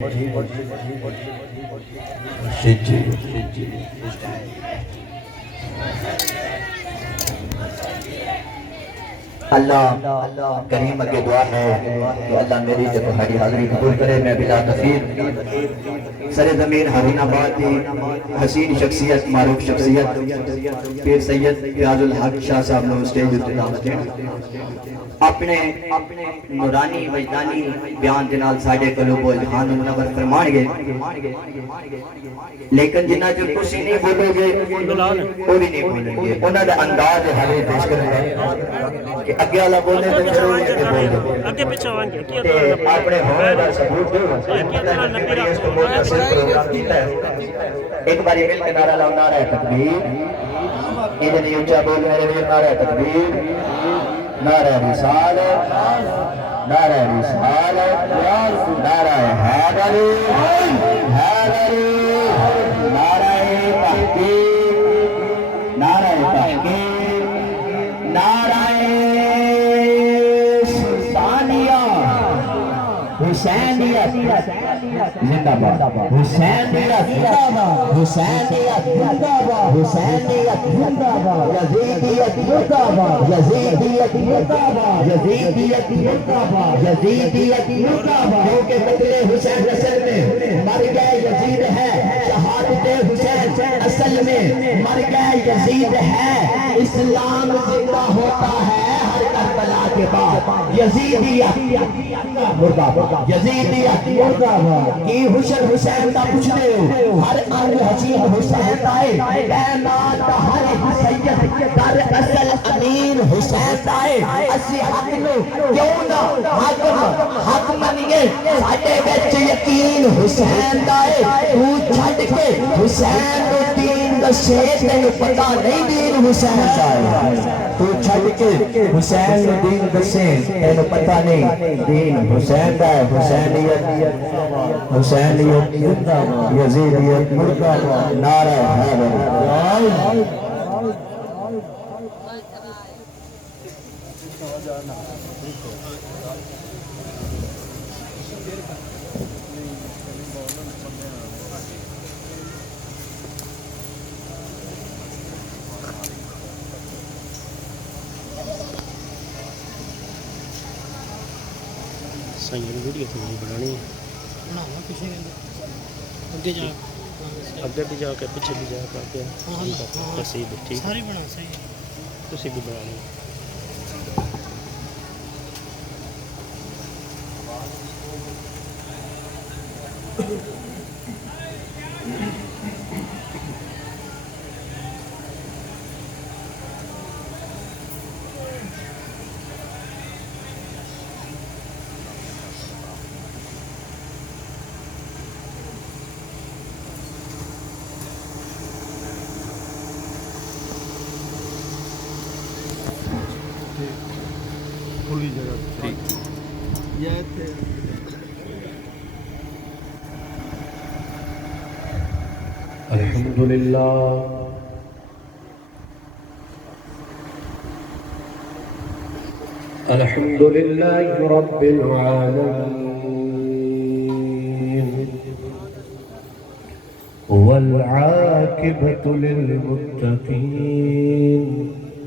اللہ کریم اگے دعا ہے کہ اللہ میری تے تہاڈی حاضری قبول کرے۔ میں بلا تفریح سر زمین ہارون آباد کی حسین شخصیت، معروف شخصیت پیر سید ریاض الحق شاہ صاحب نے اسٹیج تے دعوت دیں اپنے نورانی وجدانی بیان دے نال ساڈے قلوب و اذہان منور فرمان گے، لیکن جنہ جو تسی نہیں بولو گے وہ بھی نہیں بولیں گے۔ انہاں دا انداز ہمیں پیش کرنا ہے کہ اگے والا بولے تو ضرور ہے کہ بولے اگے پیچھے وانگے تے اپنے ہونے دا ثبوت دو۔ اس کو بہت اثر پروگرام کیتا ہے۔ ایک باری مل کے نعرہ لاؤ، نعرہ تکبیر۔ ادھر نہیں اونچا بول میرے لیے، نعرہ تکبیر، نعرہ رسالت، نعرہ رسالت، نعرہ حیدری، حیدری، نعرہ تحقیق، نعرہ تحقیق، نعرہ سلطانیہ، حسینیت زندہ باد، حسینیت زندہ باد، حسینیت زندہ باد، حسینیت زندہ باد، یزیدیت زندہ باد، یزیدیت زندہ باد، یزیدیت زندہ باد، یزیدیت زندہ باد۔ کیونکہ قتل حسین اصل میں مر گئے یزید ہے، شہادت حسین اصل میں مر گئے یزید ہے، اسلام زندہ ہوتا ہے ہر کربلا کے بعد۔ یزیدیت مردہ باد، یزیدیت مردہ باد کی حسن حسین دا پوچھنے ہو، ہر انگ حسین حسین دائے کائنات دا ہر سید در اصل امین حسین دائے۔ اسی حق نو کیوں نہ حق منیے، ساڈے وچ یقین حسین دائے۔ تو چھڈ کے حسین نو دین دسے، تینوں پتہ نہیں دین حسین دائے۔ تو چھڈ کے حسین نو دین دسے، تینوں پتہ نہیں دین حسین دائے۔ حسینیت حسینیت یزیدیت مردہ باد، نعرہ حیدری۔ سائیں ویڈیو تو نہیں بنانی ہے، بناوا پیچھے اگے جا اگے بھی جا کے پیچھے بھی جا کر کے تصویر ٹھیک ساری بنا صحیح تسی بھی بنا لیں۔ کھلی جگہ ٹھیک یہ تھے۔ الحمدللہ الحمدللہ رب العالمین والعاقبۃ للمتقین،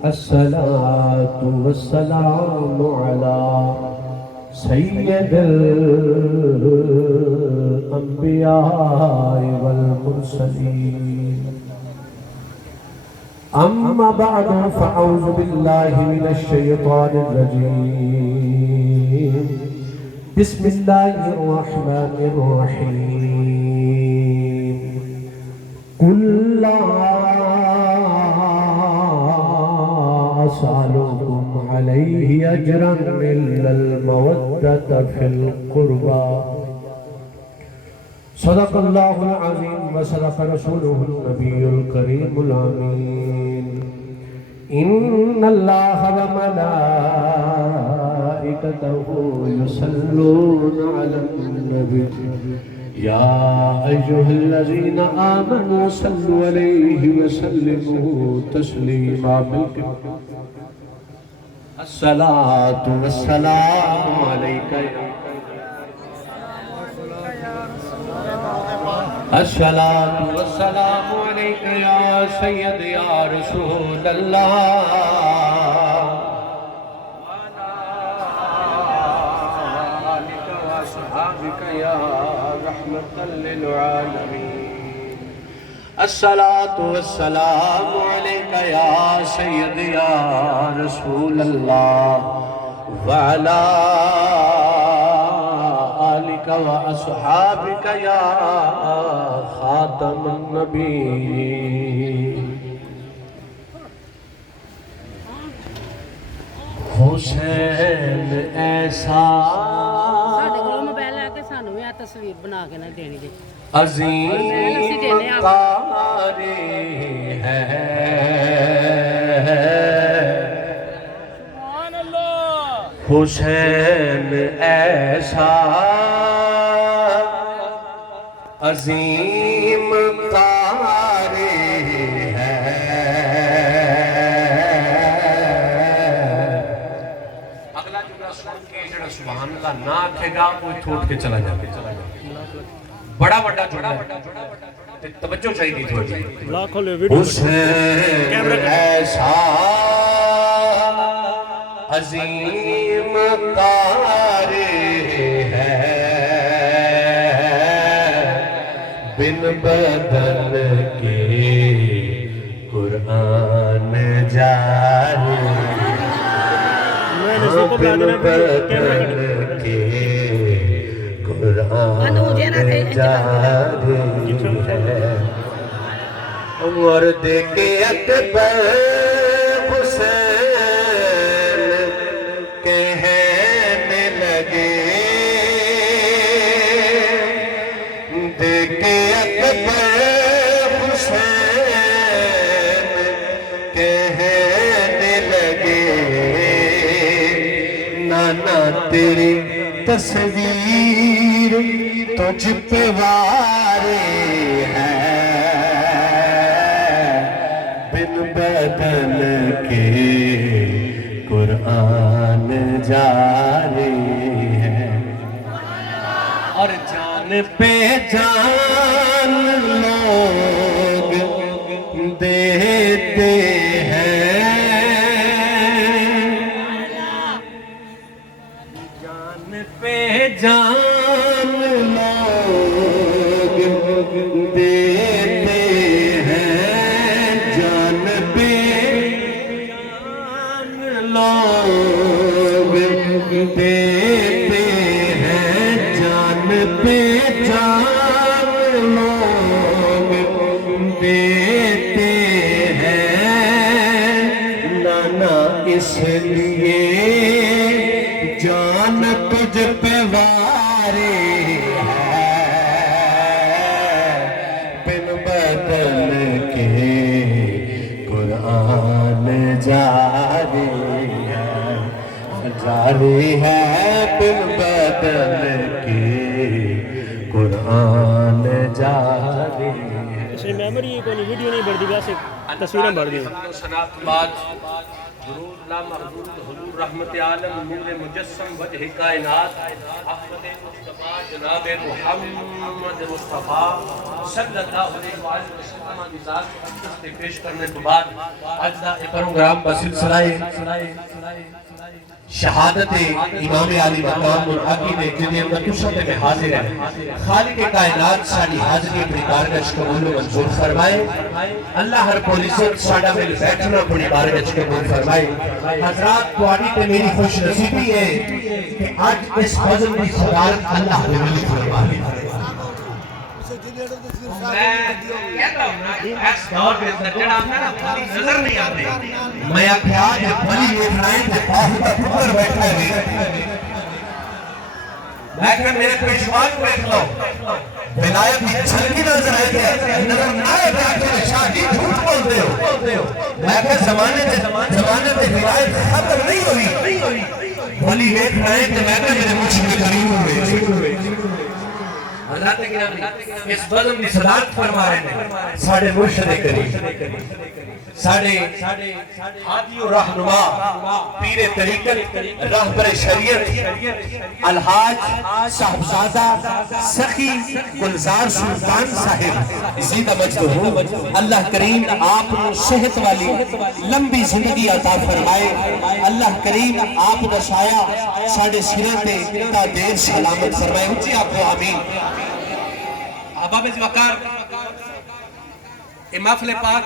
الصلاة والسلام على سید الانبیاء والمرسلین، اما بعد فاعوذ باللہ من الشیطان الرجیم، بسم اللہ الرحمن الرحیم، قل لا أسألكم عليه أجرا إلا المودة في القربى، صدق الله العظيم وصدق رسوله النبي الكريم الأمين، إن الله وملائكته يصلون على النبي، يا أيها الذين آمنوا صلوا عليه وسلموا تسليما، الصلاة والسلام عليك يا الصلاة والسلام عليك يا سيد يا رسول الله وعلى آلك وأصحابك يا رحمة للعالمين الصلاة والسلام عليك يا سيد يا رسول الله وعلى آلك وأصحابك يا خاتم النبيين حسین ایسا ਸਾਡੇ ਕੋਲ ਮੋਬਾਈਲ ਲੈ ਕੇ ਸਾਨੂੰ ਵੀ ਆ ਤਸਵੀਰ ਬਣਾ ਕੇ ਨਾ ਦੇਣੀ ਜੀ عظیم قاری ہے حسین ایسا عظیم قاری ہے اگلا جملہ سن کے جڑا سبحان اللہ نہ آکھے گا کوئی ٹھوٹ کے چلا جائے بڑا بڑا جملہ ہے توجہ چاہیے تھوڑی حسین ایسا عظیم قاری ہے بن بدل کے قرآن جاری بن بدل کے قرآن جاری ہے اور دیکھے اکبر حسین کہنے لگے دیکھے اکبر حسین کہنے لگے نانا تیری تصویر تجھ پہ واری ہے بن بدل کے قرآن جاری ہے اور جان پہ جان لوگ دیتے ہیں جان پہ جان لوگ دیتے ہیں جان پہ جان لوگ دیتے ہیں جان پہ جان لوگ دیتے ہیں نانا اس لیے جان تجھ پہ واری ہے بن بدل کے قرآن جاری ہے بن بدل کے قرآن جاری ہے اسے میموری کوئی ویڈیو نہیں بڑھ دی ویسے تصویریں بڑھ گئی درود لا محدود حضور رحمت عالم نور مجسم وجہ کائنات احمد مصطفیٰ جناب محمد مصطفیٰ صلی اللہ علیہ وسلم نظام سے پیش کرنے کے بعد آج دا پروگرام بسلسلہ شہادت امام علی مقام العقید جنہیں مدوشت میں حاضر ہے خالق کائنات ساڑی حاضری اپنی بارگش قبول و منظور فرمائے اللہ ہر پولیسن ساڑا مل بیٹھنا اپنی بارگش قبول فرمائے حضرات تواری تے میری خوش نصیبی ہے کہ آج اس فضل کی صدارت اللہ مل فرمائے میں اپیاج بلی ایفرائن کے پاہتا پتر بیٹھا ہے لیکن میرے پیشوان کو ایک لو ولایت کی چھلکی نظر ہے کہ نظر نائے بیٹھے شاہی جھوٹ بولتے ہو لیکن زمانے پہ ولایت ختم نہیں ہوئی بلی ایفرائن کے میں میرے مجھ کے قریب ہوئے حضرات گرامی اس بزم کی صدارت فرما رہے ہیں ساڑھے مرشد کریم ساڑھے ہادی و رہنما پیر طریقت رہبر شریعت الحاج صاحبزادہ سخی گلزار سلطان صاحب زیدہ مجدہ اللہ کریم آپ صحت والی لمبی زندگی عطا فرمائے اللہ کریم آپ دا سایہ ساڑھے سرے تے تا دیر سلامت فرمائے اچھی آپ کو آمین احباب وقار محفل پاک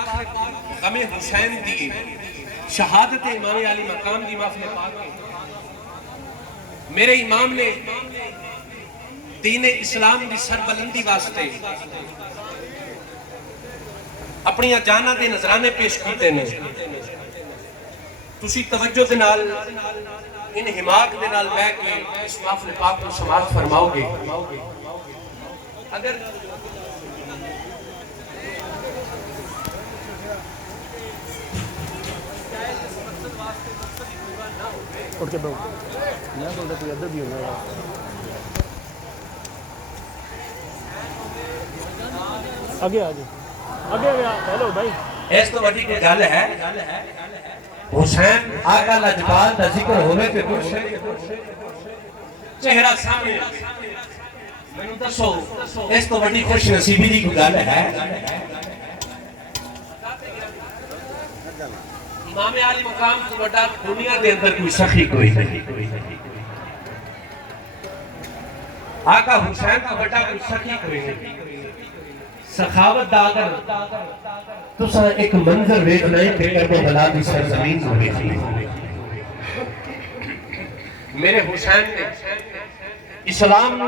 غم حسین دی شہادت امام علی مقام دی محفل پاک میرے امام نے دین اسلام دی سربلندی واسطے اپنی جانہ دے نظرانے پیش کیتے نے تسی توجہ دے نال ان حماق دے نال بے کے اس محفل پاک کو سماعت فرماؤ گے اگر اٹھ کے بیٹھو میں بول رہا کوئی ادب بھی ہونا آگے آگے آگے آگے ہیلو بھائی اس تو بڑی کوئی گل ہے حسین آقا لجپال دا ذکر ہونے کے چہرہ سامنے میں نے دسو اس تو بڑی خوش نصیبی دی کوئی گل ہے امام علی مقام تو بڑا دنیا دے اندر کوئی سخی کوئی نہیں آقا حسین کا بڑا کوئی سخی کوئی نہیں سخاوت دا اگر تو سا ایک منظر ویٹ نہیں کہ کربلا دی سرزمین ہوئی تھی میرے حسین نے اسلام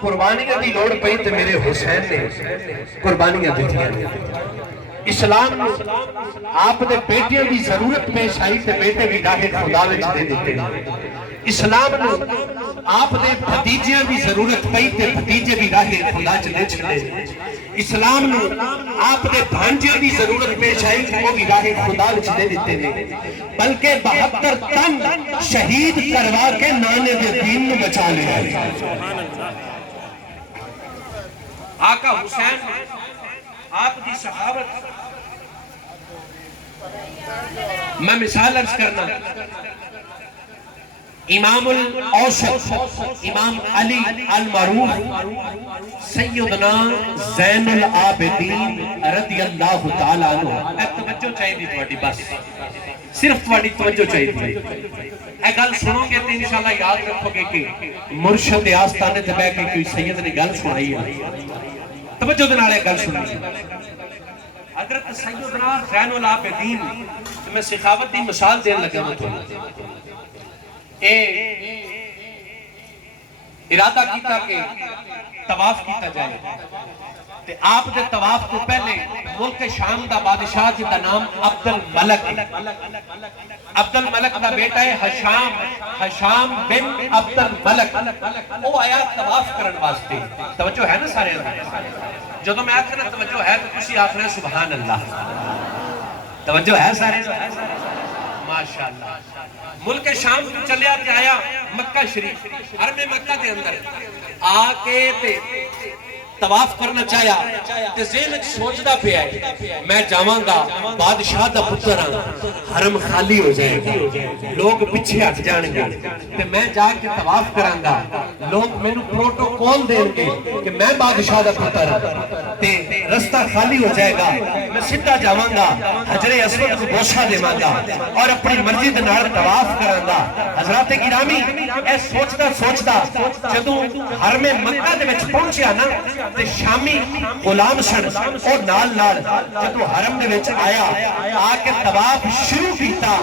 قربانیاں دی لوڑ پئی تے میرے حسین نے قربانیاں دی تھی اسلام آپ دے بیٹیاں دی ضرورت پیش آئی تے بیٹے بھی راہ خدا وچ دے دیتے اسلام آپ دے بھتیجیاں دی ضرورت پئی تے بھتیجے بھی راہ خدا چ دے چھڑے اسلام آپ دے بھانجیاں دی ضرورت پیش آئی تے وہ بھی راہ خدا وچ دے دیتے نے بلکہ 72 تن شہید کروا کے نانے دے دین نو بچا لیا آقا حسین آپ دی صحابت میں مثال عرض کرنا امام الاوسط امام علی المعروف سیدنا زین العابدین رضی اللہ تعالیٰ عنہ ایک توجہ چاہیے دی تھوڑی بس صرف تھوڑی توجہ چاہیے دی ایک گل سنو گے تو انشاءاللہ یاد رکھو گے کہ مرشد آستانے دبے کے کوئی سید نے گل سنائی ہے توجہ دنال ایک گل سنائی حضرت سیدنا زین العابدین میں سخاوت دی مثال دین لگا میں تو ارادہ کیتا کہ طواف کیتا جائے تے آپ دے طواف کو پہلے ملک شام دا بادشاہ جی دا نام عبد الملک دا بیٹا ہے حشام بن عبد الملک وہ آیا طواف کرن واسطے توجہ ہے نا سارے جدو میں آخر توجہ ہے تو کسی آخر ہے سبحان اللہ توجہ ہے سارے ماشاءاللہ ملک شام کو چلیا تے آیا مکہ شریف حرم مکہ دے اندر آکے تے طواف کرنا چاہیا تے ذہن سوچدا پیا ہے میں جاواں گا بادشاہ دا پتر ہاں حرم خالی ہو جائے گا لوگ پیچھے ہٹ جان گے تے میں جا کے طواف کراں گا لوگ مینوں پروٹوکول دین گے کہ میں بادشاہ دا پتر ہاں تے رستہ خالی ہو جائے گا میں سیدھا جاواں گا حجر اسود کو بوسہ دیواں گا اور اپنی مرضی دے نال طواف کراں گا حضرات گرامی اے سوچدا جدوں حرم مکہ دے وچ پہنچیا نا تے شامی غلام سن اور نال جدو حرم دے وچ آیا آکے طواف شروع کیتا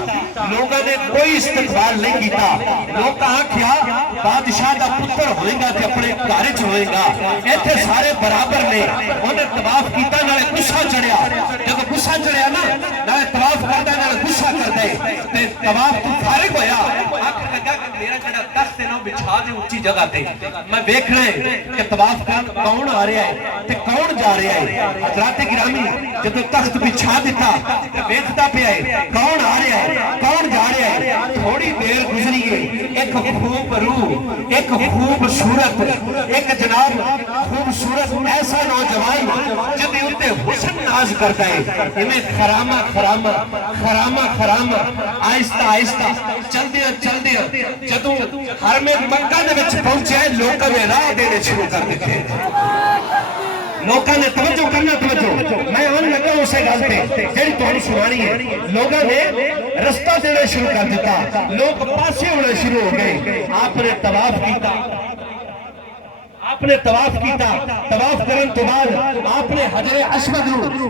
لوگاں نے کوئی استقبال نہیں کیتا لوگ کہا کیا بادشاہ دا پتر ہوئے گا تے اپنے گھر وچ ہوئے گا ایتھے سارے برابر نے انہیں طواف کیتا نالے غصہ چڑھیا جب غصہ چڑھیا نا نالے طواف کردا نالے غصہ کر دے تے طواف تو فارغ ہویا آکھن لگا کہ میرا جڑا تخت ہے نا بچھا دے اچھی جگہ تے میں دیکھنا ہے کہ طواف کا کون آ رہا ہے تے کون جا رہا ہے حضرات گرامی جب تخت بچھا دیتا دیکھتا پیا ہے کون آ رہا ہے کون جا رہا ہے تھوڑی دیر گزری ہے ایک خوب روح ایک خوبصورت ایک جناب خوبصورت ایسا نوجوان جب انتے حسن ناز کرتا ہے انہیں خرامہ خرامہ خرامہ خرامہ آہستہ آہستہ چل دیا جدوں حرم مکہ دے وچ پہنچے لوکاں نے راہ دینے شروع کر دیتے لوکاں نے توجہ کرنا توجہ میں آن لگا اسے گل پہ جڑی تہاڈی سنانی ہے لوگاں نے رستہ دینا شروع کر دیتا لوگ پاسے ہونے شروع ہو گئے آپ نے طواف کیتا طواف کرن تو بعد آپ نے حجر اسود نو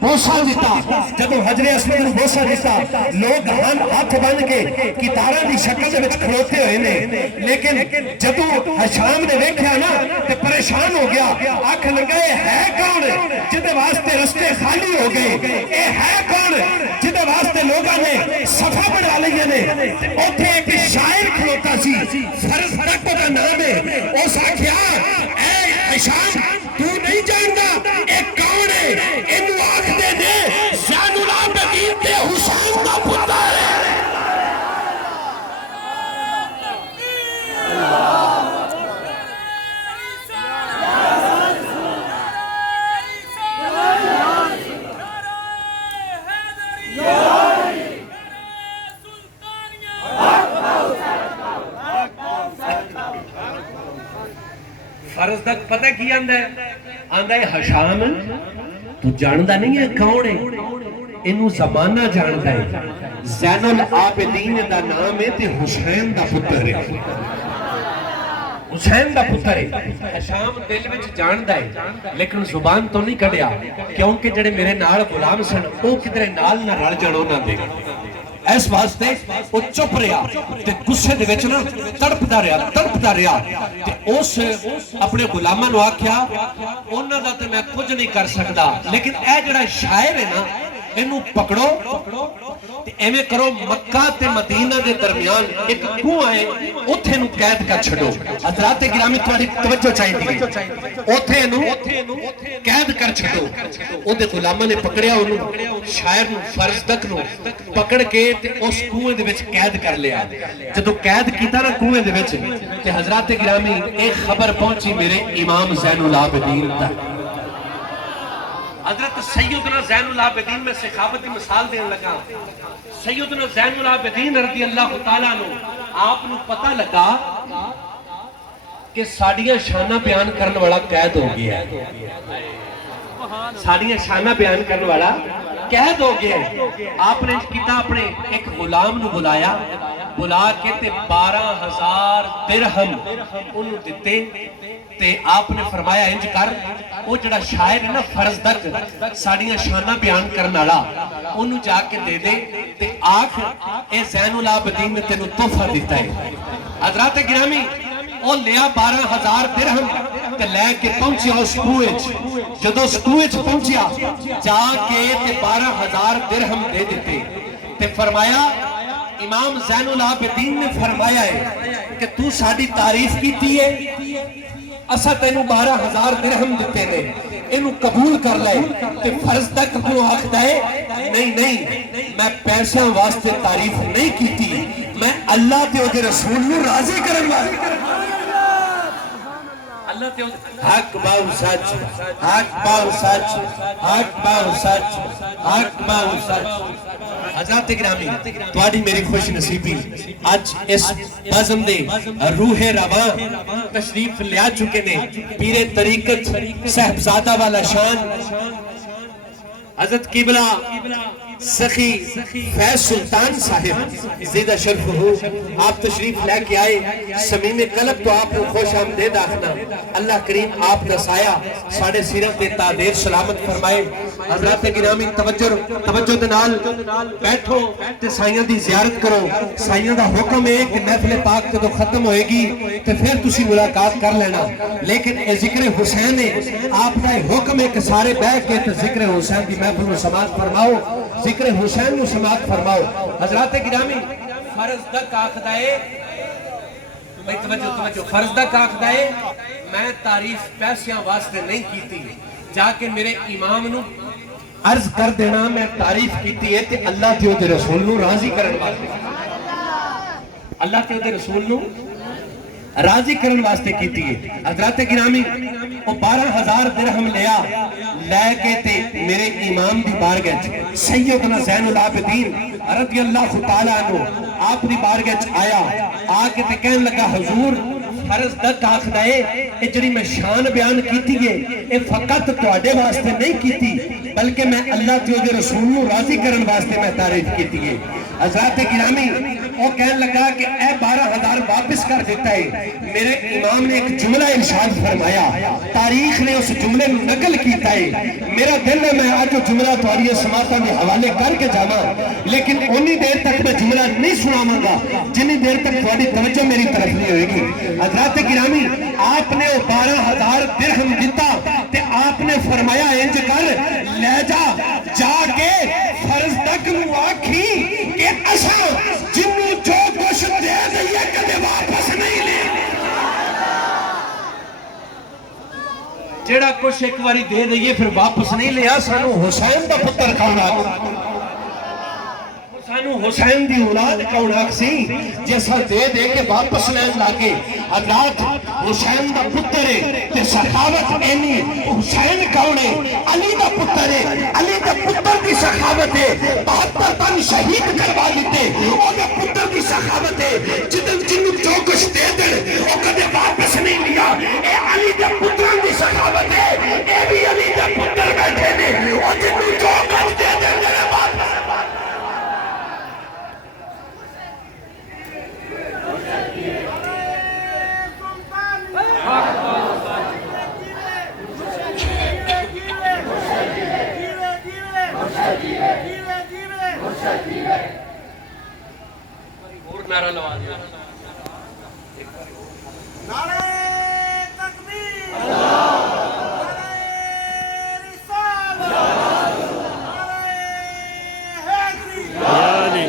بوسا دیتا جدوں حجر اسود نو بوسا دیتا لوگ ہاتھ بن کے کتاراں دی شکل دے وچ کھڑوتے ہوئے نے لیکن جدوں ہشام نے ویکھیا نا تے پریشان ہو گیا آنکھ لگائے ہے کون جدے واسطے رستے خالی ہو گئے اے ہے کون جدے واسطے لوگاں نے صفا بنا لئے نے اوتھے ایک شاعر کھڑوتا سی فرزدق دا نام ہے اس آکھیا اے ہشام تو نہیں جاندا اے کون ہے اینو آکھدے نے زین العابدین تے حسین دا پتر ہے فرزدق پتہ کی آندہ ہے ہشام تو جاندہ نہیں ہے کون ہے انہوں زمانہ جاندہ ہے زین العابدین دا نام ہے تے حسین دا پتر ہے حسین دا پتر ہے ہشام دل وچ جاندہ ہے لیکن زبان تو نہیں کڑیا کیونکہ جڑے میرے نال غلام سن او کدھر نال نہ رل جڑو نہ دے اس واسطے وہ چپ رہا تے غصے دے وچ نا تڑپدا رہا تے اس اپنے غلاماں نو آکھیا انہاں دا تے میں کچھ نہیں کر سکدا لیکن اے جڑا شاعر ہے نا اینو پکڑو تے ایویں کرو مکہ تے مدینہ دے درمیان ایک کنواں ہے اوتھے نو قید کر چھڈو حضرات گرامی تہاڈی توجہ چاہیے اوتھے نو قید کر چھڈو او دے غلاماں نے پکڑیا اونوں شاعر نو فرزدق نو پکڑ کے تے اس کنویں دے وچ قید کر لیا جدوں قید کیتا نا کنویں دے وچ تے حضرات گرامی ایک خبر پہنچی میرے امام زین العابدین تک حضرت سیدنا زین العابدین میں سخاوتی مثال دین لگا سیدنا زین العابدین رضی اللہ تعالیٰ عنہ آپ نو پتہ لگا کہ ساڑیاں شانہ بیان کرنے والا قید ہو گیا ہے ساڑیاں شانہ بیان کرنے والا قید ہو گیا ہے آپ نے کتا اپنے ایک غلام نو بلا کے تے 12,000 درہم انہوں دیتے تے آپ نے فرمایا انج کر وہ جڑا شاعر ہے نا فرزدق ساڑیاں شانہ بیان کرنا لا انہوں جا کے دے دے تے آنکھ اے زین العابدین نے تینوں تحفہ دیتا ہے حضرات گرامی وہ لیا 12,000 درہم تے لے کے پہنچیا اس کنویں جدو اس کنویں پہنچیا جا کے تے 12,000 درہم دے دیتے تے فرمایا امام زین العابدین نے فرمایا ہے کہ تو ساڑی تعریف کیتی ہے اسا تینوں 12,000 درہم دیتے نے انہوں قبول کر لائے کہ فرزدق کو آخدہ ہے نہیں میں پیسہ واسطے تعریف نہیں کیتی میں اللہ تے او دے رسول نو راضی کرن واسطے اللہ تے حق باو سچ حق باو سچ حق باو سچ حق باو سچ حضرات گرامی تواڈی میری خوش نصیبی آج اس بزم دے روح رواں تشریف لیا چکے نے پیر طریقت صاحبزادہ والا شان حضرت قبلہ سخی فیض سلطان صاحب زیدہ شرف ہو آپ تشریف لے کے آئے سمیم قلب تو آپ کو خوش آمدید آخنا اللہ کریم آپ کا سایہ ساڑھے سیرت تعدیر سلامت فرمائے حضرات گرامی توجہ دنال بیٹھو تے سائیاں دی زیارت کرو سائیاں دا حکم ہے کہ محفل پاک تو ختم ہوئے گی تے پھر تسی ملاقات کر لینا لیکن اے ذکر حسین ہے آپ کا حکم ہے کہ سارے بیٹھ کے ذکر حسین دی محفل میں سماعت فرماؤ ذکر حسین میں سماعت فرماؤ حضرات گرامی فرزدق آخدہ ہے بھائی توجہ فرض دا آکھدا ہے میں تعریف پیسیاں واسطے نہیں کیتی جا کے میرے امام نو عرض کر دینا میں تعریف کیتی ہے تے اللہ تے دے رسول نو راضی کرن واسطے اللہ تے دے رسول نو راضی کرن واسطے کیتی ہے حضرات گرامی وہ 12,000 درہم لیا لے کے تے میرے امام دی بارگاہ سیدنا زین العابدین رضی اللہ تعالیٰ عنہ آپ دی بارگاہ آیا آ کے تے کہنے لگا حضور فرض تک آخدا ہے اے جڑی میں شان بیان کیتی ہے اے فقط تواڈے واسطے نہیں کیتی بلکہ میں اللہ تے دے رسول نو راضی کرن واسطے میں تعریف کیتی ہے حضرات گرامی وہ کہنے لگا کہ اے 12,000 واپس کر دیتا ہے میرے امام نے ایک جملہ ارشاد فرمایا تاریخ نے اس جملے میں نقل کیتا ہے میرا دل ہے میں آج وہ جملہ تمہاری سماعتاں میں حوالے کر کے جاواں لیکن انی دیر تک میں جملہ نہیں سناواں گا جنی دیر تک تمہاری توجہ میری طرف نہیں ہوئے گی حضرات گرامی آپ نے 12,000 درہم دیتا تے آپ نے فرمایا انج کر لے جا کے فرض تک مواقعی کہ اساں جنوں جو کچھ دے دئیے کدے واپس نہیں لے جیڑا کچھ ایک باری دے دئیے پھر واپس نہیں لیا سانو حسین دا پتر کھانا سانو حسین دی اولاد کوناک سی جیسا دے دے کے واپس لین لاگے حضرات حسین دا پتر ہے تے سخاوت اینی حسین کونے علی دا پتر ہے علی دا پتر کی سخاوت ہے 72 تن شہید کروا لیتے اور دا پتر کی سخاوت ہے جنہوں جو کچھ دے دے وہ کدے واپس نہیں لیا اے علی دا پتر کی سخاوت ہے اے بھی علی دا پتر بیٹھے نے اور جنہوں جو کچھ دے دے واپس اور نعرہ لوا دیا نعرہ تکبیر نعرہ رسالت نعرہ حیدری نعرہ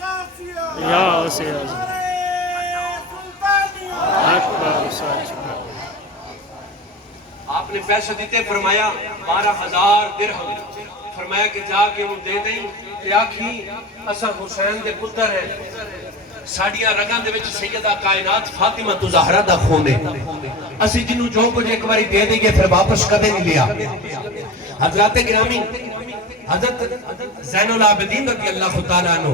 غوثیہ یا غوثیہ نعرہ سلطانیہ آپ نے پیسے دیتے فرمایا 12,000 درہم فرمایا کہ جا کے وہ دے دیں کہ آکھی اسا حسین دے پتر ہیں ساڑیاں رگاں دے وچ سیدہ کائنات فاطمہ تو زہرہ دا خونے اسی جنہوں جو کچھ ایک باری دے دیں گے پھر واپس کدے نہیں لیا حضرات گرامی حضرت زین العابدین رضی اللہ تعالیٰ عنہ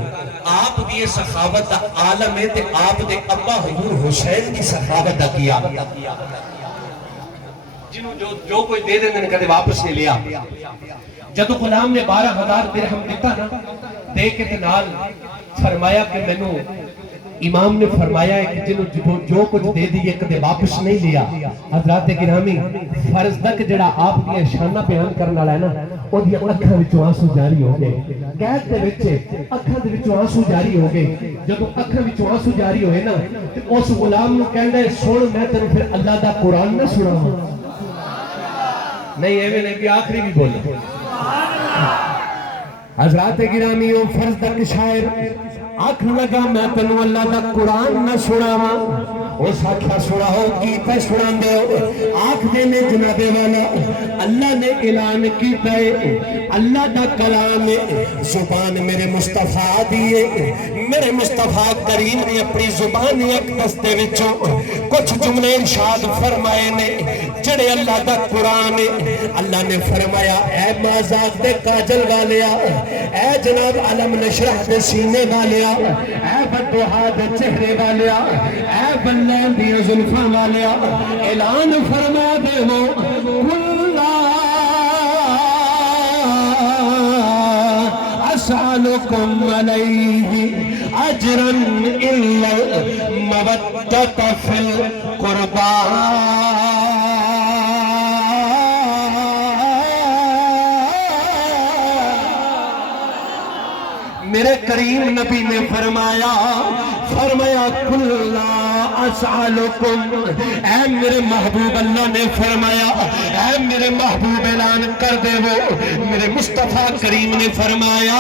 آپ دیئے سخاوت دا عالم ہے تے آپ دے ابا حضور حسین کی سخاوت دا کیا جنہوں جو کوئی دے دیں کدے واپس نہیں لیا جدو غلام نے 12,000 درہم دیتا نا دے کے نال فرمایا کہ مینوں امام نے فرمایا ہے کہ جنہوں جو کچھ دے دیئے کدے واپس نہیں لیا حضرات گرامی فرض تک جڑا آپ کی شانہ بیان کرنا ہے نا وہ دیا اکھاں وچوں آنسو جاری ہو گئے قید دے وچے اکھاں دے وچوں آنسو جاری ہو گئے جب اکھاں وچوں آنسو جاری ہوئے نا اس غلام نے کہنا ہے سن میں تینوں پھر اللہ دا قرآن نہ سنا نہیں ایویں نہیں بھی آخری بھی بولے حضرات گرامی وہ فرض تک شاعر آنکھ لگا میں تنو اللہ دا قرآن نہ سناواں اس آنکھا سناؤ کی پہ سنان دے آنکھ دینے جناب والا اللہ نے اعلان کیتا ہے اللہ دا کلام زبان میرے مصطفیٰ دیئے میرے مصطفیٰ کریم نے اپنی زبان ایک دستے وچوں کچھ جملے ارشاد فرمائے نے جڑے اللہ دا قرآن اللہ نے فرمایا اے مازاق دے کاجل والیا اے جناب علم نشرح دے سینے والیا اے بدوہا دے چہرے والیا اے بلین دی ظلفہ والیا اعلان فرما دے ہو اسألكم عليه أجرا إلا المودة في القربى میرے کریم نبی نے فرمایا کلا اسالکم، اے میرے محبوب اللہ نے فرمایا، اے میرے محبوب اعلان کر دے وہ میرے مصطفیٰ کریم نے فرمایا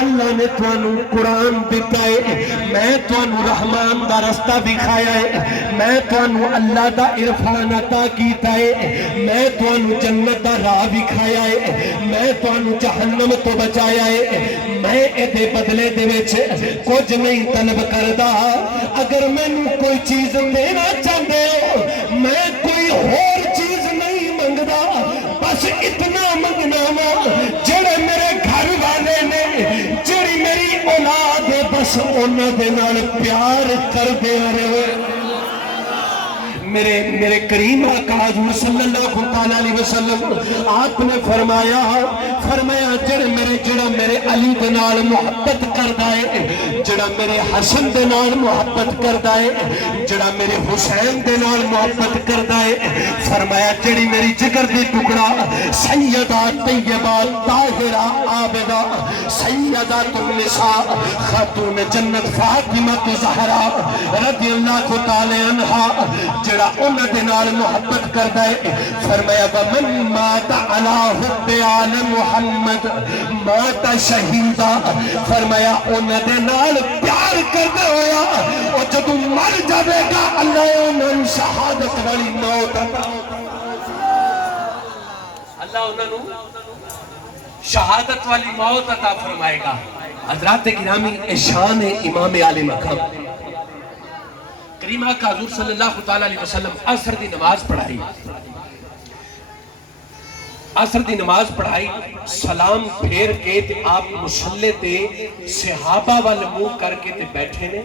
اللہ نے تانوں قرآن دیتا ہے، میں تانوں رحمان دا رستہ دکھایا ہے، میں تانوں اللہ دا عرفان عطا کیتا ہے، میں تانوں جنت دا راہ دکھایا ہے، میں تانوں جہنم تو بچایا ہے، میں اے بدلے دے وچ کچھ نہیں طلب کردا، اگر مینوں کوئی چیز دینا چاہتے ہو میں کوئی اور چیز نہیں منگدا، بس اتنا منگنا وا جڑے میرے گھر والے نے جڑی میری اولاد ہے بس انہاں دے نال پیار کر دے رہے۔ میرے کریم آقا حضور صلی اللہ علیہ وسلم آپ نے فرمایا جڑا میرے علی دے نال محبت کردا ہے، جڑا میرے حسن دے نال محبت کردا ہے، جڑا میرے حسین دے نال محبت کردا ہے، فرمایا جڑی میری جگر دی ٹکڑا سیدہ طیبہ طاہرہ عابدہ سیدۃ النساء خاتون جنت فاطمہ زہرا رضی اللہ تعالی عنہا جڑا انہاں دے نال محبت کردا ہے، فرمایا ومن مات علی حب آل محمد مات شہیدا، فرمایا انہاں دے نال پیار کردے ہویا اور جدوں مر جاوے گا اللہ انہاں نوں شہادت والی موت عطا، اللہ انہاں نوں شہادت والی موت عطا فرمائے گا۔ حضرات گرامی، شان امام عالی مقام کریم آقا حضور صلی اللہ علیہ وسلم عصر دی نماز پڑھائی، سلام پھیر کے تے آپ مصلے تے صحابہ وال منہ کر کے تے بیٹھے نے،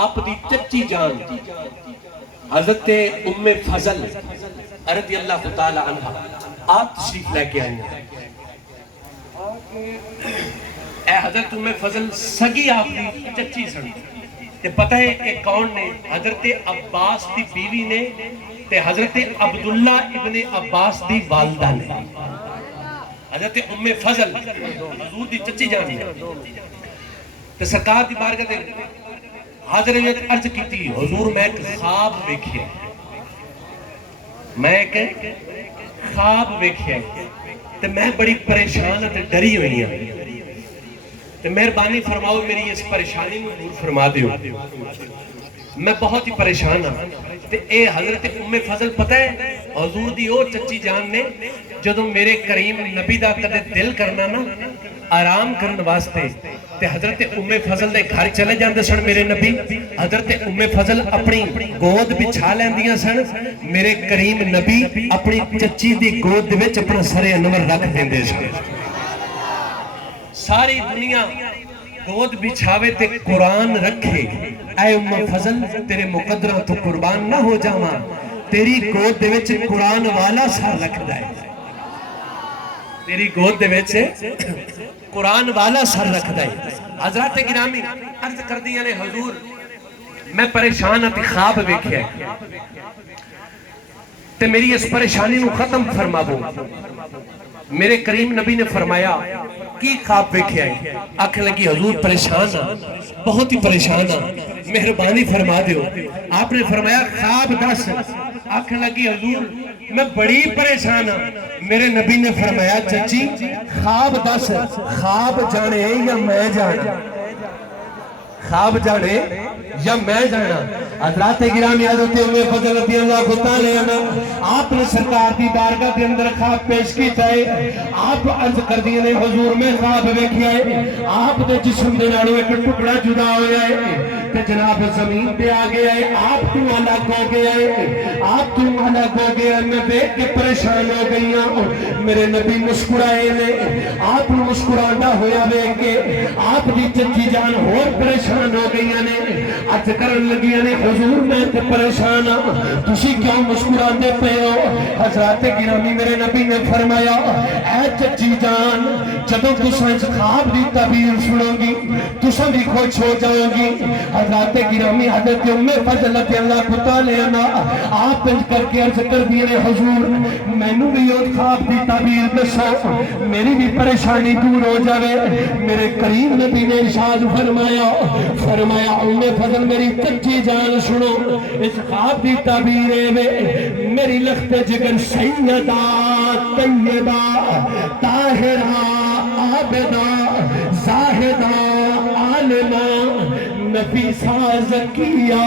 آپ دی چچی جان حضرت ام فضل رضی اللہ تعالی عنہ آپ تشریف لے کے آئیں۔ اے حضرت ام فضل سگی آپ دی چچی سن، تے پتہ ہے کہ کون نے؟ حضرت عباس دی بیوی نے تے حضرت عبداللہ ابن عباس دی والدہ نے۔ حضرت ام فضل حضور دی چچی جان ہے تے سرکار دی بارگاہ دے حضرت عرض کیتی، حضور میں ایک خواب ویکھیا، تے میں بڑی پریشان تے ڈری ہوئی ہوں، تے مہربانی فرماؤ میری اس پریشانی میں دور فرما دیو، میں بہت ہی پریشان ہوں۔ تے اے حضرت ام فضل پتہ ہے حضور دی او چچی جان نے جدوں میرے کریم نبی دا کدے دل کرنا نا آرام کرن واسطے تے حضرت ام فضل دے گھر چلے جاندے سن میرے نبی، حضرت ام فضل اپنی گود بچھا لیندیاں سن، میرے کریم نبی اپنی چچی دی گود دے وچ اپنا سر انور رکھ دیندے سن۔ ساری دنیا گود بچھاوے تے قرآن رکھے، اے ام فضل تیرے مقدرہ تو قربان نہ ہو جاواں، تیری گود دے وچ قرآن والا سر رکھ دائے، تیری گود دے وچ قرآن والا سر رکھ دائے۔ حضرات گرامی عرض کر دیا نے حضور میں پریشان تے خواب ویکھیا تے میری اس پریشانی نو ختم فرماو۔ میرے کریم نبی نے فرمایا کی خواب ویکھیا ہے؟ آنکھ لگی حضور پریشان ہاں، بہت ہی پریشان ہاں، مہربانی فرما دیو۔ آپ نے فرمایا خواب دس۔ آنکھ لگی حضور میں بڑی پریشان ہاں۔ میرے نبی نے فرمایا چچی خواب دس، خواب جانے یا میں جانا؟ خواب جانے یا میں جانا؟ حضرات گرامی حضرت ام فضل رضی اللہ تعالی عنہ آپ نے سرکار دی بارگاہ کے اندر خواب پیش کیتا ہے۔ آپ عرض کر دیے نے حضور میں خواب ویکھیا ہے، آپ دے جسم دے نالوں ایک ٹکڑا جدا ہویا ہے تے جناب زمین پہ آ گیا ہے، آپ تو الگ ہو گیا ہے، آپ تو الگ ہو گیا ہے۔ میں دیکھ کے پریشان ہو گئی ہوں۔ میرے نبی مسکرائے نے، آپ مسکرانا ہویا ویکھ کے آپ دی چچی جان اور پریشان ہو گئی نے، عرض کرن لگی نے حضور میں تے پریشان ہاں، تسی کیوں مسکراندے پے ہو؟ حضرات گرامی میرے نبی نے فرمایا اے چچی جان جدوں تساں اس خواب دی تعبیر سنو گی تساں بھی خوش ہو جاؤ گی. حضرات گرامی حضرت ام فضل رضی اللہ تعالی عنہ آپ انج کر کے عرض کر دیے حضور مینوں بھی اس خواب دی تعبیر دسو میری بھی پریشانی دور ہو جاوے. میرے کریم نبی نے ارشاد فرمایا ام فضل میری چچی جان سنو اس خواب دی تعبیر ہے میری لخت جگر سیدہ طیبہ طاہرہ عابدہ زاہدہ عالمہ نفیسہ زکیہ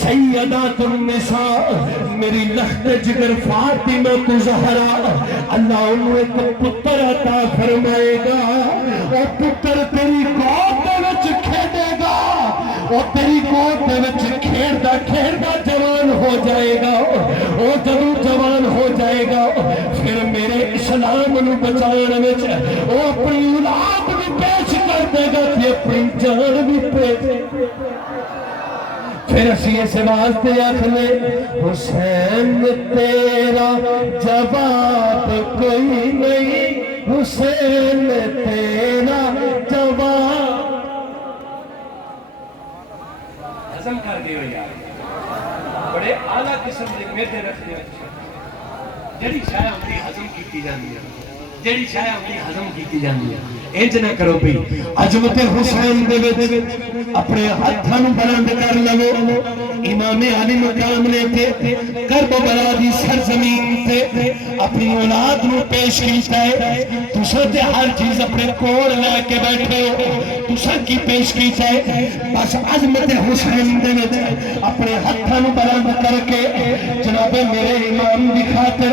سیدات النساء میری لخت جگر فاطمہ زہرا اللہ انہوں ایک پتر عطا فرمائے گا اور پتر تیری گود وچ کھیڑے گا اور تیری گود وچ کھیڑدا جوان ہو جائے گا. وہ جب جوان ہو جائے گا پھر میرے اسلام نو بچان وچ وہ اپنی اولاد بھی پیش کر دے گا کہ اپنی جان بھی پیش. پھر اسی اس واسطے آخنے حسین تیرا جواب کوئی نہیں حسین تیرا جواب ہضم کر دیو یار بڑے اعلیٰ قسم کے میدے رکھتے ہیں جڑی شاہ ہماری ہضم کیتی جاندی ہے جڑی شاہ ہماری ہضم کیتی جاندی ہے انج نہ کرو بھی عظمت حسین دے وچ اپنے ہاتھاں نوں بلند کر لو. امام علی مقام نے تے کربلا دی سرزمین تے اپنی اولاد نوں پیش کیتا ہے. تساں تے ہر چیز اپنے کول لے کے بیٹھے ہو تساں کی پیش کیتا ہے بس عظمت حسین دے وچ اپنے ہاتھاں نوں بلند کر کے جناب میرے امام دی خاطر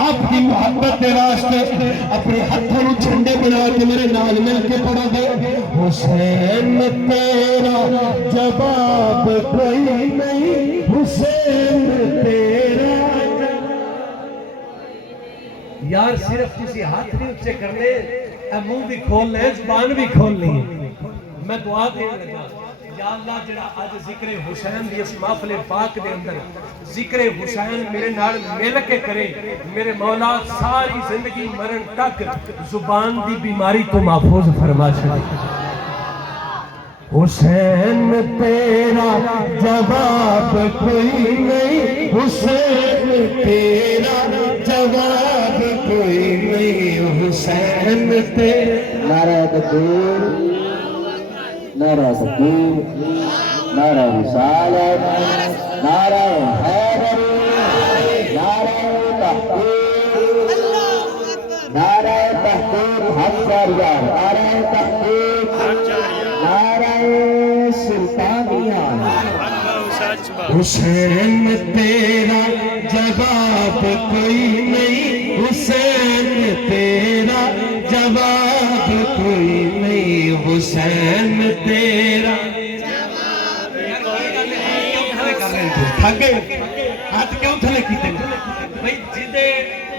آپ کی محبت دے واسطے اپنے ہاتھاں نوں جھنڈے بنا کے میرے نال مل کے پڑھو گے حسین تیرا جواب کوئی نہیں حسین تیرا. یار صرف کسی ہاتھ نہیں اچھے کرنے منہ بھی کھول لیں زبان بھی کھول لیں. میں دعا دینے لگا یا اللہ جڑا آج ذکر حسین دی اس محفل پاک دے اندر ذکر حسین میرے نال مل کے کرے میرے مولا ساری زندگی مرن تک زبان دی بیماری کو محفوظ فرما چھڑے. حسین تیرا جواب کوئی نہیں حسین تیرا جواب کوئی نہیں حسین تیرا. نعرہ تکبیر نعرہ تکبیر نعرہ رسالت نعرہ حیدر نعرہ تحقیق نعرہ تحقیق حق جاریہ نعرہ تحقیق نعرہ سلطانیہ. حسین تیرا جواب کوئی نہیں حسین تیرا جواب کوئی نہیں حسین تیرا تھک گئے ہاتھ کیوں تھلے کیتے بھئی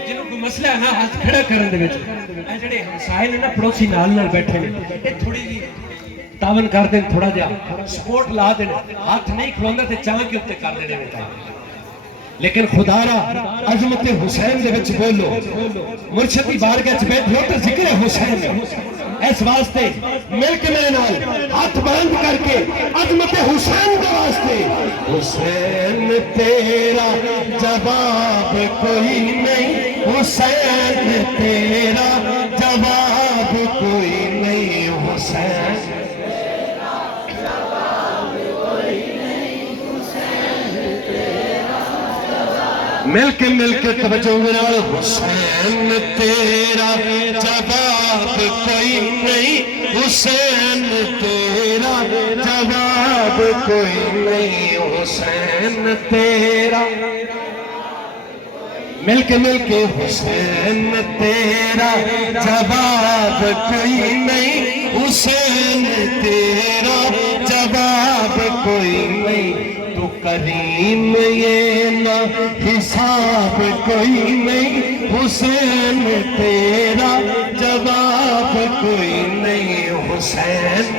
جنہوں کوئی مسئلہ ہے نا ہاتھ کھڑا کرن دے وچ اے جڑے ہمسائے نے نا پڑوسی نال بیٹھے نے اے تھوڑی جی تاون کر دیں تھوڑا جا سپورٹ لا دیں ہاتھ نہیں کھلوندے تے چاہ کے اوتے کر دینے میں لیکن خدا را عظمت حسین دے وچ بولو مرشد کی بارگاہ وچ بیٹھو تے ذکر حسین اس واسطے مل کے میرے نال ہاتھ بلند کر کے عظمت حسین دے واسطے حسین تیرا جواب کوئی نہیں حسین تیرا جواب کوئی نہیں حسین مل کے توجہ بنال حسین تیرا جواب کوئی نہیں حسین تیرا جواب کوئی نہیں حسین تیرا مل کے حسین تیرا جواب کوئی نہیں حسین تیرا جواب کوئی نہیں تو کریم یہ نہ حساب کوئی نہیں حسین تیرا جواب کوئی نہیں حسین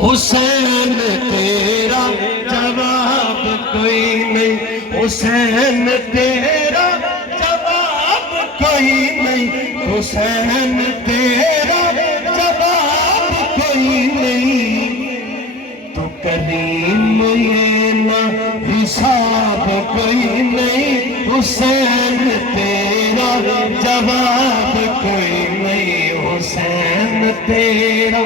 حسین تیرا جواب کوئی نہیں حسین تیرا جواب کوئی نہیں حسین تیرا جواب کوئی نہیں تو کریم یہ نہ حساب کوئی نہیں حسین تیرا جواب کوئی نہیں حسین تیرا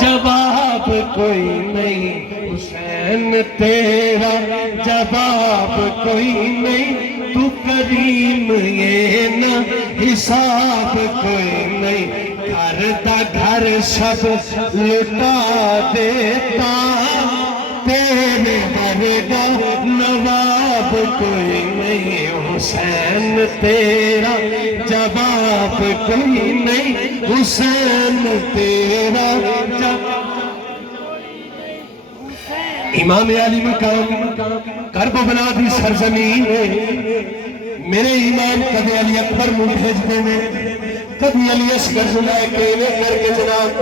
جواب کوئی نہیں حسین تیرا جواب کوئی نہیں تو کریم یہ نہ حساب کوئی نہیں گھر دا گھر سب لٹا دیتا تیرے ورگا نواب کوئی نہیں حسین تیرا جواب کوئی نہیں حسین تیرا جواب امام علی مقام کرب و بلا دی سرزمین ہے میرے امام کبھی علی اکبر نو بھیجنے میں کبھی علی اصغر نو لے کے کر کے جناب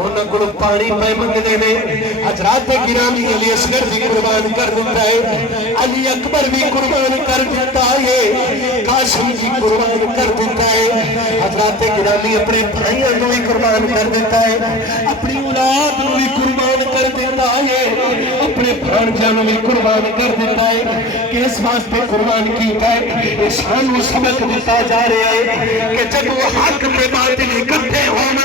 انہاں کو پانی پے منگدے نے حضرات گرامی علی اصغر بھی قربان کر دیتا ہے علی اکبر بھی قربان کر دیتا ہے قاسم بھی قربان کر دیتا ہے حضرات گرامی اپنے بھائیوں کو بھی قربان کر دیتا ہے اپنی اولاد کو بھی قربان کر دیتا ہے اپنے بھانجوں کو بھی قربان کر دیتا ہے کہ اس واسطے قربان کیتا ہے انسان کو سبق دیتا جا رہا ہے کہ جب وہ حق پہ باطل اکٹھے ہون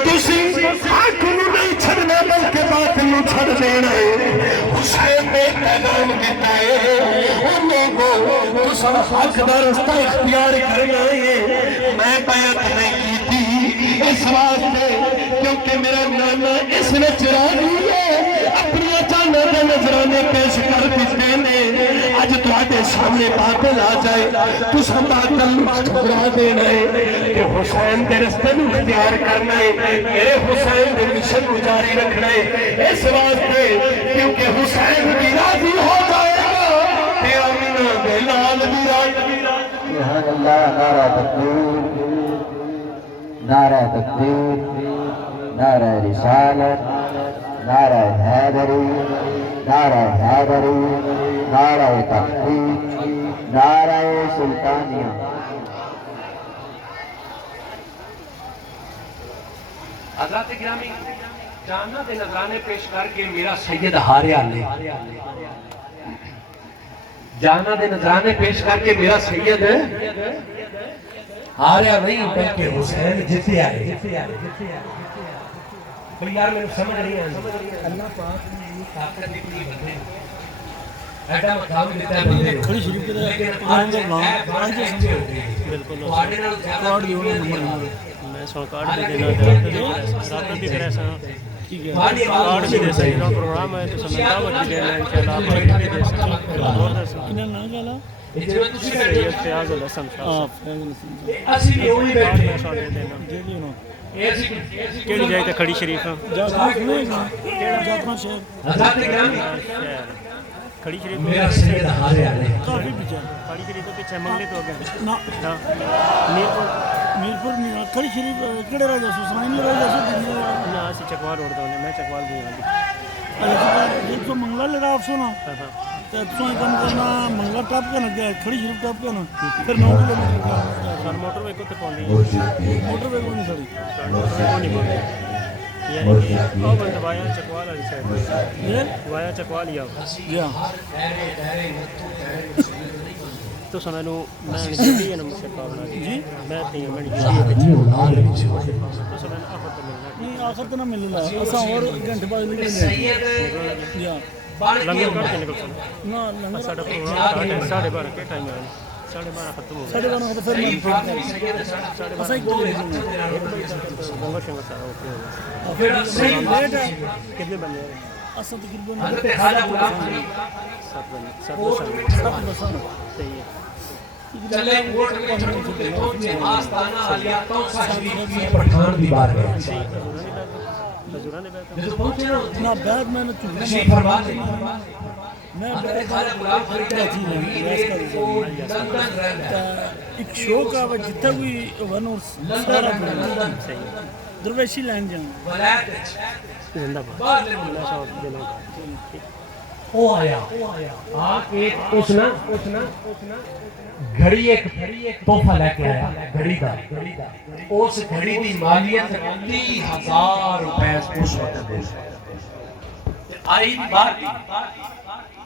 تسی حق نو نہیں چھڑنا بلکہ باطل نو چھڑ دینا ہے حسین نے پیغام دیتا ہے انہوں کو تسا حق دا رستہ اختیار کرنا ہے میں بیعت نہیں کی تھی اس واسطے کیونکہ میرا نانا اس نے چرانی ہے اپنی اچانہ دے نظرانے پیش کر دیتے ہیں آج تواڈے سامنے باطل آ جائے تو سب باطل ٹھکرا دینا ہے کہ حسین دے رستے نو اختیار کرنا ہے میرے حسین دے مشن کو جاری رکھنا ہے اس واسطے کیونکہ حسین بھی راضی ہو جائے گا تے آمینہ دے لال بھی راضی سبحان اللہ نعرہ تکبیر نعرہ تکبیر نعرہ رسالت نعرہ حیدری نعرہ حیدری نعرہ تحقیق نعرہ سلطانیہ حضرات گرامی جاننا دے نظرانے پیش کر کے میرا سید ہاریا لے جاننا دے نظرانے پیش کر کے میرا سید ہاریا نہیں بلکہ حسین جیتے آئے کوئی یار میں سمجھ نہیں ہے اللہ پاک نے یہ طاقت دی کوئی بندے ایڈا مقام دیتا ہے بندے کھڑی شریف کے لیکن آج سے سمجھے ہوتے ہیں بالکل تواڈے نال زیادہ میں سو کارڈ دے دینا رات بھی کرے سا کارڈ بھی دے سکتا پروگرام ہے تو سمجھا وجہ دینا انشاءاللہ آپ بھی دے سکتا اور دے سکتا کنا نہ گلا سید فیاض الحسن صاحب اسی بھی وہی بیٹھے ہیں سو دے دینا جی جی نو کیڑی جائے تے کھڑی شریف جاتما شہر حضرات گرامی کھڑی شریف میرا سید ہاریا ہے کافی پیچھے کھڑی شریف تو پیچھے منگلے تو گئے نا میرپور نہیں کھڑی شریف کیڑے راجا سو سنائن لے راجا سو نا اسی چکوال روڈ تے میں چکوال بھی ہاں جی تو منگلا لڑا آپ سونا تو کم کرنا منگلا ٹاپ کا لگ گیا کھڑی شریف ٹاپ کا نا پھر 9 کلومیٹر کا سر موٹر وے کو تے پوندی موٹر وے کو نہیں سڑی او بند وایا چکوال والی سائیڈ وایا چکوال ہی تو سمجھ لو میں جی ہے نمبر سے پاونا جی میں تی میں جی ہے تو سمجھ آخر تو ملنا نہیں آخر تو نہ ملنا اساں اور گھنٹے بعد نکل گئے یا لنگر کر کے نکل نا لنگر ساڈا پروگرام 12:30 کے ٹائم ہے 12:30 ختم ہو گیا 12:30 تو پھر اساں ایک لنگر شنگر سارا اوکے ہو گیا پھر لیٹ ہے کتنے بندے ہیں اساں تقریباً 7 بندے صحیح ہے چلے کوٹ میں جب پہنچے آستانہ علیہ تو شریف کی پٹھان دی بار ہے جب پہنچے نا بعد میں نے تشریف فرما دے میں خالد غلام فرید رضی ایک شو کا وہ جتنا بھی ون اور سارا صحیح ਦਰਵੇਸ਼ੀ ਲੈਣ ਜਾਣਾ ولایت زندہ باد باہر لے اللہ صاحب دینا وہ آیا آ کے اس نا گھڑی ایک تحفہ لے کے آیا گھڑی دا اس گھڑی دی مالیت 30,000 روپے اس وقت دے آئی بات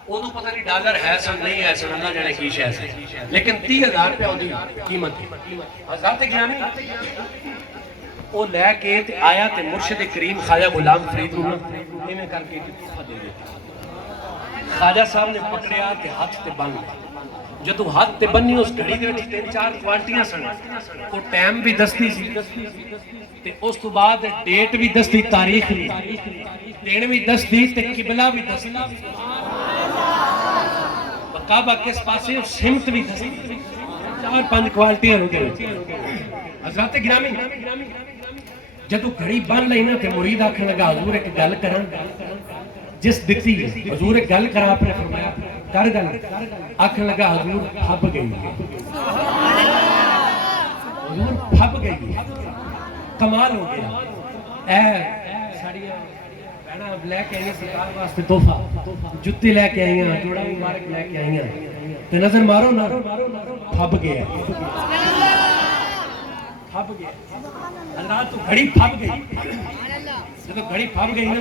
اودوں پتہ نہیں ڈالر ہے سن نہیں ہے سن اللہ جانے کی شے سے لیکن 30,000 روپے اودی قیمت تھی حضرات گرامی وہ لے کے تے آیا تے مرشد کریم خواجہ غلام فرید نوں ایویں کر کے تحفہ دے دیا خواجہ صاحب نے پکڑیا تے ہاتھ تے بن لیا جدوں ہاتھ تے بنی اس گھڑی دے وچ 3-4 کوانٹیاں سن وہ ٹائم بھی دستی سی تے اس تو بعد ڈیٹ بھی دستی تاریخ بھی دن بھی دستی تے قبلہ بھی دستی کعبہ کس پاسے سمت بھی دستی 4-5 کوالٹیاں ہو گئی حضرات گرامی جدو گھڑی بن لئی نا تے مرید آکھن لگا حضور ایک گل کرن جس دتی حضور ایک گل کرا آپ نے فرمایا کر گل آکھن لگا حضور پھب گئی حضور پھب گئی کمال ہو گیا اے ساڑیاں بہنا لے کے آئیاں سرکار واسطے تحفہ جتی لے کے آئیاں جوڑا مبارک لے کے آئیاں تے نظر مارو نا پھب گیا پھب گیا اللہ تو گھڑی پھب گئی جب گھڑی پھب گئی نا